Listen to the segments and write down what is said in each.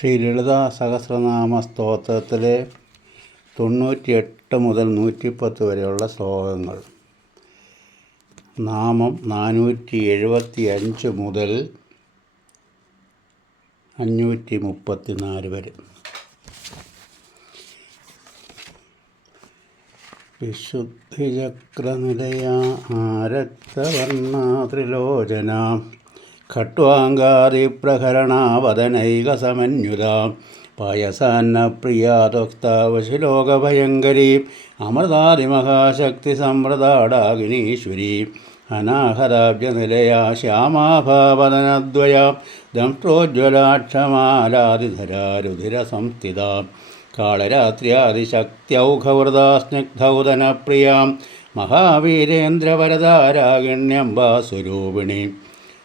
ശ്രീ ലളിതാ സഹസ്രനാമ സ്തോത്രത്തിലെ തൊണ്ണൂറ്റിയെട്ട് മുതൽ നൂറ്റിപ്പത്ത് വരെയുള്ള ശ്ലോകങ്ങൾ. നാമം നാനൂറ്റി എഴുപത്തി അഞ്ച് മുതൽ അഞ്ഞൂറ്റി മുപ്പത്തി നാല് വരെ. വിശുദ്ധിചക്രനിലയ ആരക്തവർണ ത്രിലോചന. ഖട്വാങ്കാദിപ്രഹരണാവദനൈകസമന്യുത പായസാന്നപ്രിയാതൊക്താവശിലോകഭയങ്കരീ അമൃതാദിമഹാശക്തി സംവൃതാടാകിനീശ്വരീ അനാഹരാബ്ജനിലയാ ശ്യാമാഭാവദനദ്വയ ദംഷ്ട്രോജ്വലാക്ഷമാലാതിധരാരുധിര കാളരാത്ര്യാദിശക്ത്യൗഘവൃതാ സ്നിഗ്ധൗദനപ്രിയാം മഹാവീരേന്ദ്രവരദാരാഗിണ്യംബാസ്വരൂപിണി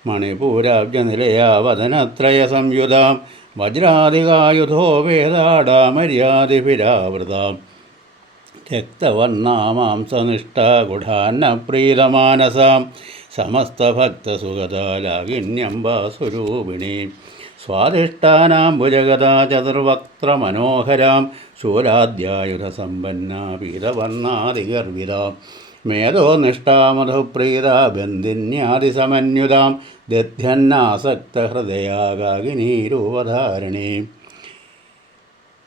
മണിപൂരാബ്ജനിലയാ വദനത്രയ സംയുതാം വജ്രാധികായുധോ വേദാടാമര്യാദിഭിരാവൃതാം രക്തവർണാമാംസനിഷ്ഠാകുഢാന്നപ്രീതമാനസാം സമസ്തഭക്തസുഗതാലാകിന്യംബാസ്വരൂപിണി സ്വാദിഷ്ടാനാംബുജഗതാ ചതുർവക്ത്രമനോഹരാം ശൂലാദ്യായുധസമ്പന്ന പീതവർണാദിഗർവിതാം മേധോ നിഷ്ഠാമധുപ്രീതാ ബന്ധിന്യാദിസമന്യുതാം ദധ്യന്നാസക്തഹൃദയാഗിനീരൂപധാരണീ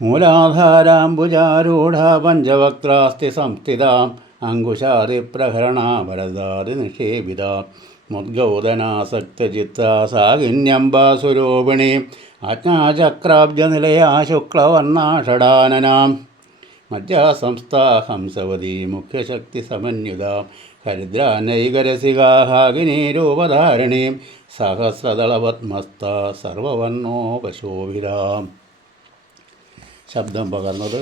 മൂലാധാരാംബുജാരൂഢ പഞ്ചവക്രാസ്തി സംസ്ഥിതാം അങ്കുശാദിപ്രഹരണാവരദാദിനിഷേവിതാം മുദ്ഗൗതനാസക്തചിത്രാ സാഗിന്യംബാസുരോപിണി അജ്ഞാചക്രാബ്ജനിലയാ ശുക്ലവർണാഷടാനനാം മധ്യാസംസ്ഥാ ഹംസവതി മുഖ്യശക്തി സമന്യുതാം ഹരിദ്രാനൈകരസികാഹാകിനീരൂപധാരണീം സഹസ്രദളപത്മസ്ഥ സർവവർണോപശോഭിരാം ശബ്ദം പകർന്നത്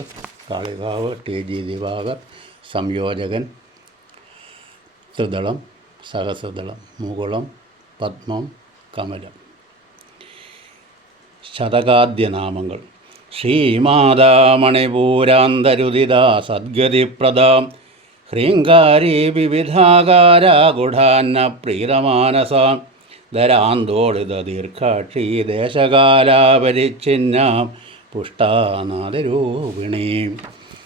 കാളികാവ് ടി ജി ദിവാകർ സംയോജകൻ ത്രിദളം സഹസ്രദളം മുകുളം പത്മം കമലം. ശതകാദ്യനാമങ്ങൾ. ശ്രീമാതാമണിപൂരാന്തരുദിത സദ്ഗതിപ്രദാം. ഹ്രീങ്കാരീ വിവിധാകാരാഗുഢാന്ന പ്രീതമാനസാം. ധരാന്തോളിത ദീർഘാക്ഷി ദേശകാലാപരിച്ഛിന്നാം പുഷ്ടാനാദരൂപിണീം.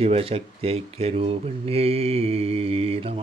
ശിവശക്തിഐക്യരൂപിണ്യേ നമ.